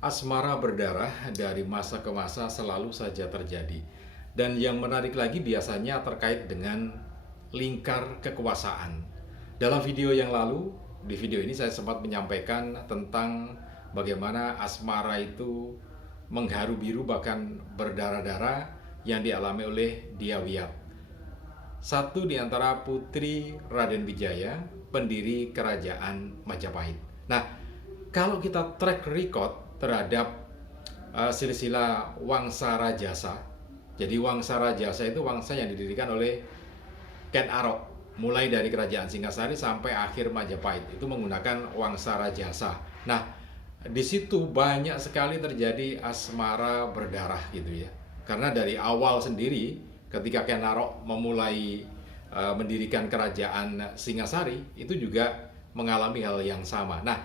Asmara berdarah dari masa ke masa selalu saja terjadi. Dan yang menarik lagi biasanya terkait dengan lingkar kekuasaan. Dalam video yang lalu, di video ini saya sempat menyampaikan tentang bagaimana asmara itu mengharu biru bahkan berdarah-darah yang dialami oleh Dia Wiyat. Satu di antara putri Raden Wijaya, pendiri kerajaan Majapahit. Nah, kalau kita track record terhadap silsilah Wangsa Rajasa, jadi Wangsa Rajasa itu wangsa yang didirikan oleh Ken Arok, mulai dari kerajaan Singasari sampai akhir Majapahit itu menggunakan Wangsa Rajasa. Nah, di situ banyak sekali terjadi asmara berdarah gitu ya. Karena dari awal sendiri ketika Ken Arok memulai mendirikan kerajaan Singasari itu juga mengalami hal yang sama. Nah,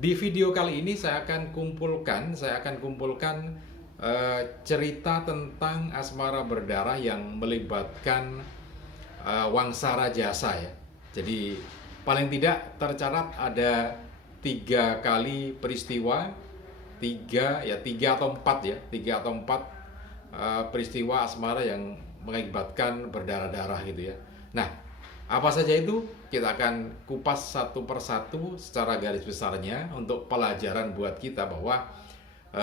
di video kali ini saya akan kumpulkan cerita tentang asmara berdarah yang melibatkan Wangsa Rajasa ya. Jadi paling tidak tercatat ada 3 kali peristiwa, tiga atau empat peristiwa asmara yang mengakibatkan berdarah-darah gitu ya. Nah, apa saja itu kita akan kupas satu persatu secara garis besarnya untuk pelajaran buat kita bahwa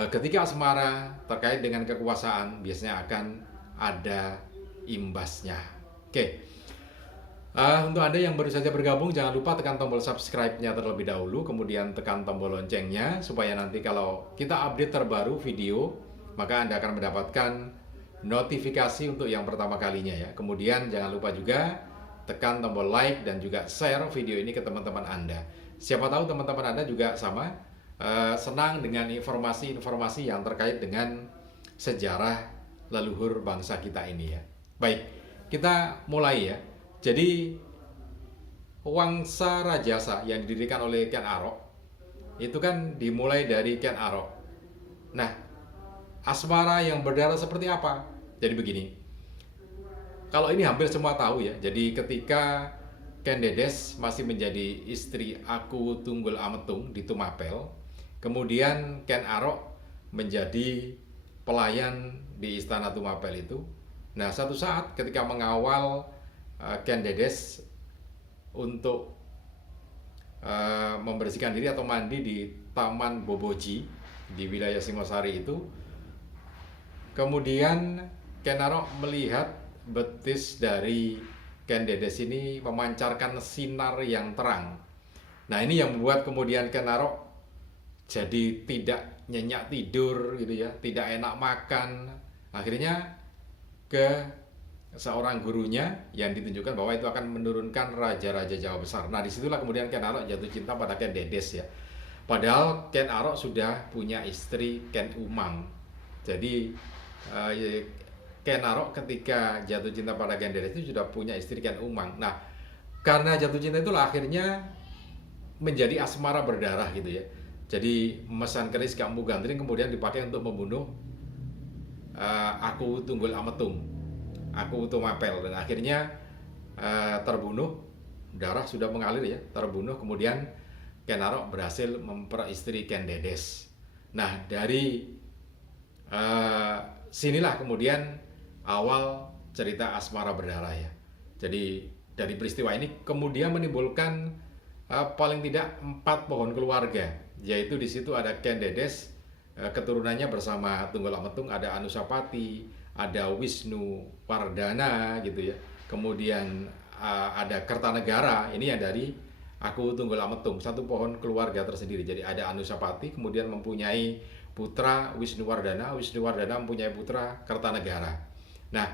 ketika asmara terkait dengan kekuasaan biasanya akan ada imbasnya. Oke. Untuk Anda yang baru saja bergabung, jangan lupa tekan tombol subscribe-nya terlebih dahulu, kemudian tekan tombol loncengnya, supaya nanti kalau kita update terbaru video, maka Anda akan mendapatkan notifikasi untuk yang pertama kalinya ya. Kemudian jangan lupa juga tekan tombol like dan juga share video ini ke teman-teman Anda. Siapa tahu teman-teman Anda juga sama, senang dengan informasi-informasi yang terkait dengan sejarah leluhur bangsa kita ini ya. Baik, kita mulai ya. Jadi Wangsa Rajasa yang didirikan oleh Ken Arok itu kan dimulai dari Ken Arok. Nah, asmara yang berdarah seperti apa? Jadi begini, kalau ini hampir semua tahu ya. Jadi ketika Ken Dedes masih menjadi istri Aku Tunggul Ametung di Tumapel, kemudian Ken Arok menjadi pelayan di Istana Tumapel itu. Nah, satu saat ketika mengawal Ken Dedes untuk membersihkan diri atau mandi di Taman Boboji di wilayah Singosari itu, kemudian Ken Arok melihat betis dari Ken Dedes ini memancarkan sinar yang terang. Nah, ini yang membuat kemudian Ken Arok jadi tidak nyenyak tidur gitu ya, tidak enak makan. Akhirnya ke seorang gurunya yang ditunjukkan bahwa itu akan menurunkan raja-raja Jawa Besar. Nah, disitulah kemudian Ken Arok jatuh cinta pada Ken Dedes ya. Padahal Ken Arok sudah punya istri Ken Umang. Jadi Ken Arok ketika jatuh cinta pada Ken Dedes itu sudah punya istri Ken Umang. Nah, karena jatuh cinta itulah akhirnya menjadi asmara berdarah gitu ya. Jadi memesan keris Kambu Gandring kemudian dipakai untuk membunuh Aku Tunggul Ametung, Aku Tumapel, dan akhirnya terbunuh. Darah sudah mengalir ya, terbunuh. Kemudian Ken Arok berhasil memperistri Ken Dedes. Nah, dari sinilah kemudian awal cerita asmara berdarah ya. Jadi dari peristiwa ini kemudian menimbulkan paling tidak 4 pohon keluarga, yaitu di situ ada Ken Dedes, keturunannya bersama Tunggul Ametung, ada Anusapati, ada Wisnu Wardana gitu ya. Kemudian ada Kertanegara, ini yang dari Aku Tunggul Ametung, satu pohon keluarga tersendiri. Jadi ada Anusapati, kemudian mempunyai putra Wisnu Wardana mempunyai putra Kertanegara. Nah,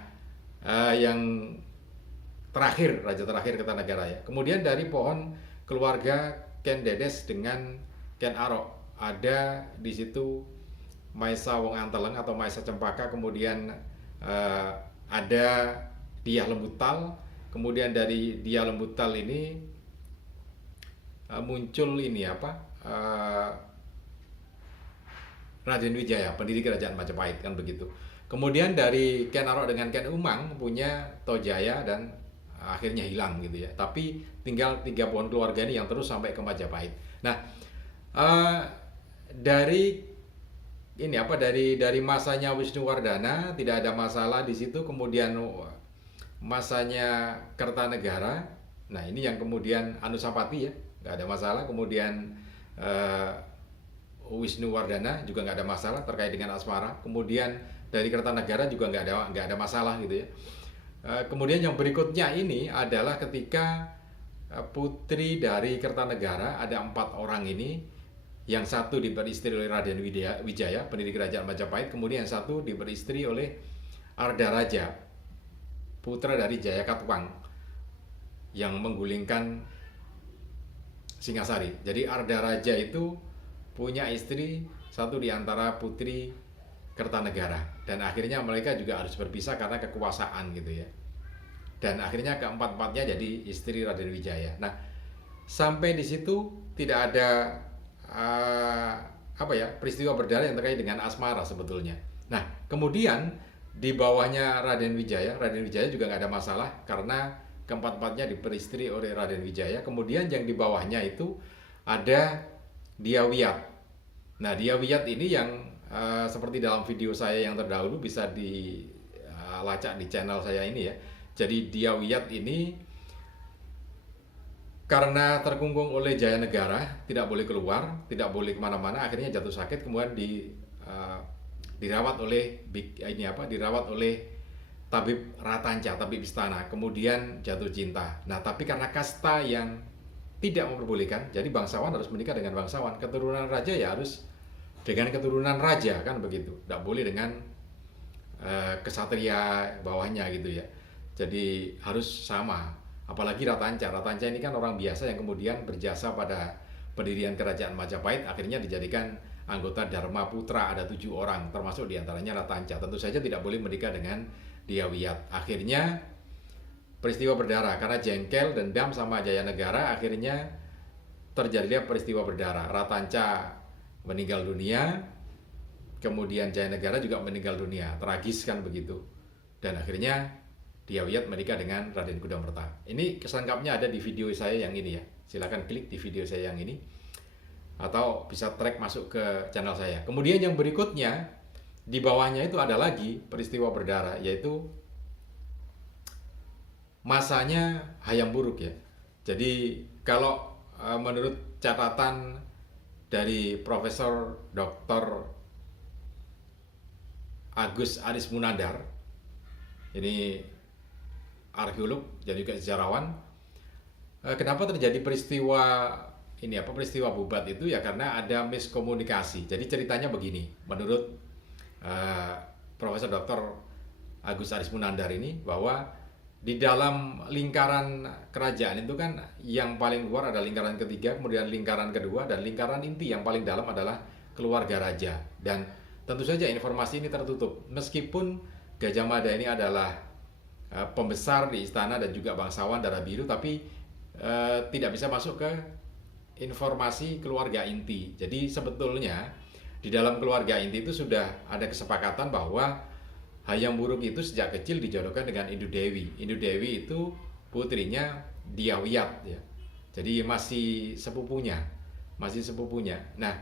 yang terakhir, raja terakhir Kertanegara ya. Kemudian dari pohon keluarga Ken Dedes dengan Ken Arok, ada di situ Maesa Wong Anteleng atau Maesa Cempaka, kemudian ada Dyah Lembutal. Kemudian dari Dyah Lembutal ini muncul ini Raden Wijaya, pendiri kerajaan Majapahit kan begitu. Kemudian dari Ken Arok dengan Ken Umang punya Tojaya dan akhirnya hilang gitu ya. Tapi tinggal 3 pohon keluarga ini yang terus sampai ke Majapahit. Nah, dari ini apa, dari masanya Wisnuwardana tidak ada masalah di situ, kemudian masanya Kertanegara, nah ini yang kemudian Anusapati ya, nggak ada masalah, kemudian eh, Wisnuwardana juga nggak ada masalah terkait dengan asmara, kemudian dari Kertanegara juga nggak ada masalah gitu ya. Kemudian yang berikutnya ini adalah ketika putri dari Kertanegara, ada 4 orang ini, yang satu diberi istri oleh Raden Wijaya, pendiri kerajaan Majapahit, kemudian yang satu diberi istri oleh Ardaraja, putra dari Jayakatwang yang menggulingkan Singasari. Jadi Ardaraja itu punya istri satu di antara putri Kertanegara, dan akhirnya mereka juga harus berpisah karena kekuasaan gitu ya. Dan akhirnya keempat-empatnya jadi istri Raden Wijaya. Nah, sampai di situ tidak ada peristiwa berdarah yang terkait dengan asmara sebetulnya. Nah, kemudian di bawahnya Raden Wijaya juga nggak ada masalah karena keempat-empatnya diperistri oleh Raden Wijaya. Kemudian yang di bawahnya itu ada Diawiyat. Nah, Diawiyat ini yang seperti dalam video saya yang terdahulu bisa dilacak di channel saya ini ya. Jadi Diawiyat ini karena terkungkung oleh Jaya Negara, tidak boleh keluar, tidak boleh kemana-mana, akhirnya jatuh sakit, kemudian dirawat oleh tabib Ratanca, tabib istana, kemudian jatuh cinta. Nah, tapi karena kasta yang tidak memperbolehkan, jadi bangsawan harus menikah dengan bangsawan, keturunan raja ya harus dengan keturunan raja, kan begitu, tidak boleh dengan kesatria bawahnya gitu ya. Jadi harus sama. Apalagi Ratanca ini kan orang biasa yang kemudian berjasa pada pendirian kerajaan Majapahit, akhirnya dijadikan anggota Dharma Putra, ada 7 orang, termasuk diantaranya Ratanca. Tentu saja tidak boleh menikah dengan Diawiyat. Akhirnya peristiwa berdarah, karena jengkel, dendam sama Jaya Negara, akhirnya terjadilah peristiwa berdarah. Ratanca meninggal dunia, kemudian Jaya Negara juga meninggal dunia, tragis kan begitu. Dan akhirnya Diawiyat menikah dengan Raden Kudamerta. Ini keselengkapnya ada di video saya yang ini ya. Silahkan klik di video saya yang ini, atau bisa track masuk ke channel saya. Kemudian yang berikutnya di bawahnya itu ada lagi peristiwa berdarah, yaitu masanya Hayam Buruk ya. Jadi kalau menurut catatan dari Profesor Dr. Agus Aris Munandar, ini arkeolog dan juga sejarawan, kenapa terjadi peristiwa Bubat itu ya karena ada miskomunikasi. Jadi ceritanya begini, menurut Profesor Dr. Agus Aris Munandar ini, bahwa di dalam lingkaran kerajaan itu kan yang paling luar ada lingkaran ketiga, kemudian lingkaran kedua, dan lingkaran inti yang paling dalam adalah keluarga raja. Dan tentu saja informasi ini tertutup, meskipun Gajah Mada ini adalah pembesar di istana dan juga bangsawan darah biru, tapi tidak bisa masuk ke informasi keluarga inti. Jadi sebetulnya di dalam keluarga inti itu sudah ada kesepakatan bahwa Hayam Buruk itu sejak kecil dijodohkan dengan Indu Dewi. Indu Dewi itu putrinya Diawiyat ya. Jadi masih sepupunya. Nah,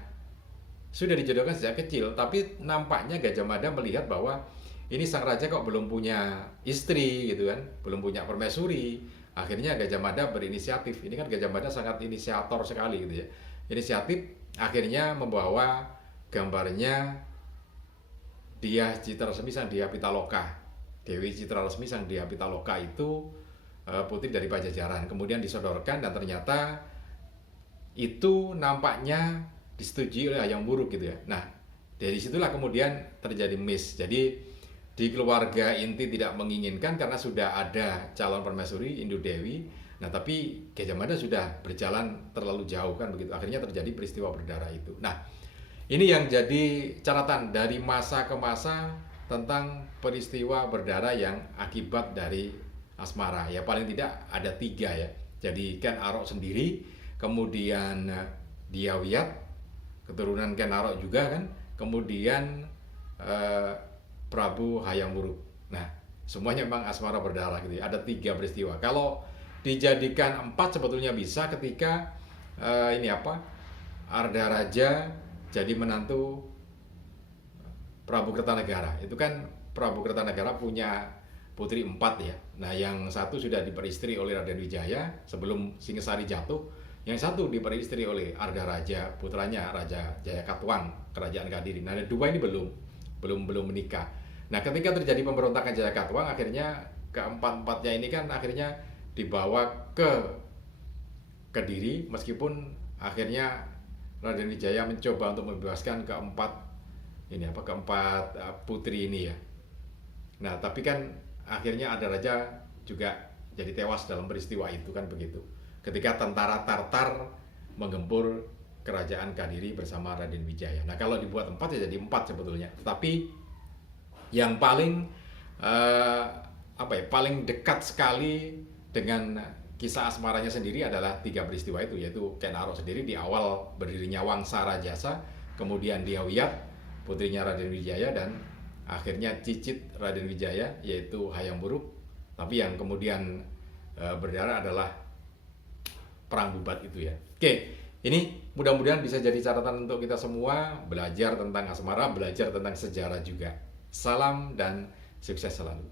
sudah dijodohkan sejak kecil, tapi nampaknya Gajah Mada melihat bahwa ini sang raja kok belum punya istri gitu kan, belum punya permaisuri. Akhirnya Gajah Mada berinisiatif. Ini kan Gajah Mada sangat inisiator sekali gitu ya. Inisiatif, akhirnya membawa gambarnya Dyah Citra Resmi Sang Dyah Pitaloka. Dewi Citra Resmi Sang Dyah Pitaloka itu putri dari Pajajaran. Kemudian disodorkan, dan ternyata itu nampaknya disetujui oleh Hayam Buruk gitu ya. Nah, dari situlah kemudian terjadi miss. Jadi di keluarga inti tidak menginginkan karena sudah ada calon permaisuri Indu Dewi. Nah, tapi Gajah Mada sudah berjalan terlalu jauh kan begitu. Akhirnya terjadi peristiwa berdarah itu. Nah, ini yang jadi catatan dari masa ke masa tentang peristiwa berdarah yang akibat dari asmara. Ya paling tidak ada 3 ya. Jadi Ken Arok sendiri, kemudian Diawiyat, keturunan Ken Arok juga kan, kemudian Prabu Hayam Buruk. Nah, semuanya memang asmara berdarah gitu ya. Ada 3 peristiwa. Kalau dijadikan 4 sebetulnya bisa ketika Ardaraja jadi menantu Prabu Kertanegara. Itu kan Prabu Kertanegara punya putri 4 ya. Nah, yang satu sudah diperistri oleh Raden Wijaya sebelum Singasari jatuh. Yang satu diperistri oleh Arda Raja, putranya Raja Jayakatwang, Kerajaan Kadiri. Nah, dua ini belum menikah. Nah, ketika terjadi pemberontakan Jayakatwang, akhirnya keempat-empatnya ini kan akhirnya dibawa ke Kediri, meskipun akhirnya Raden Wijaya mencoba untuk membebaskan keempat putri ini ya. Nah, tapi kan akhirnya ada raja juga jadi tewas dalam peristiwa itu kan begitu. Ketika tentara Tartar menggempur kerajaan Kadiri bersama Raden Wijaya. Nah, kalau dibuat 4 ya jadi 4 sebetulnya. Tetapi yang paling paling dekat sekali dengan kisah asmaranya sendiri adalah 3 peristiwa itu, yaitu Ken Arok sendiri di awal berdirinya Wangsa Rajasa, kemudian Dyawiyat putrinya Raden Wijaya, dan akhirnya cicit Raden Wijaya yaitu Hayam Wuruk. Tapi yang kemudian berdarah adalah Perang Bubat itu ya. Oke, ini mudah-mudahan bisa jadi catatan untuk kita semua, belajar tentang asmara, belajar tentang sejarah juga. Salam dan sukses selalu.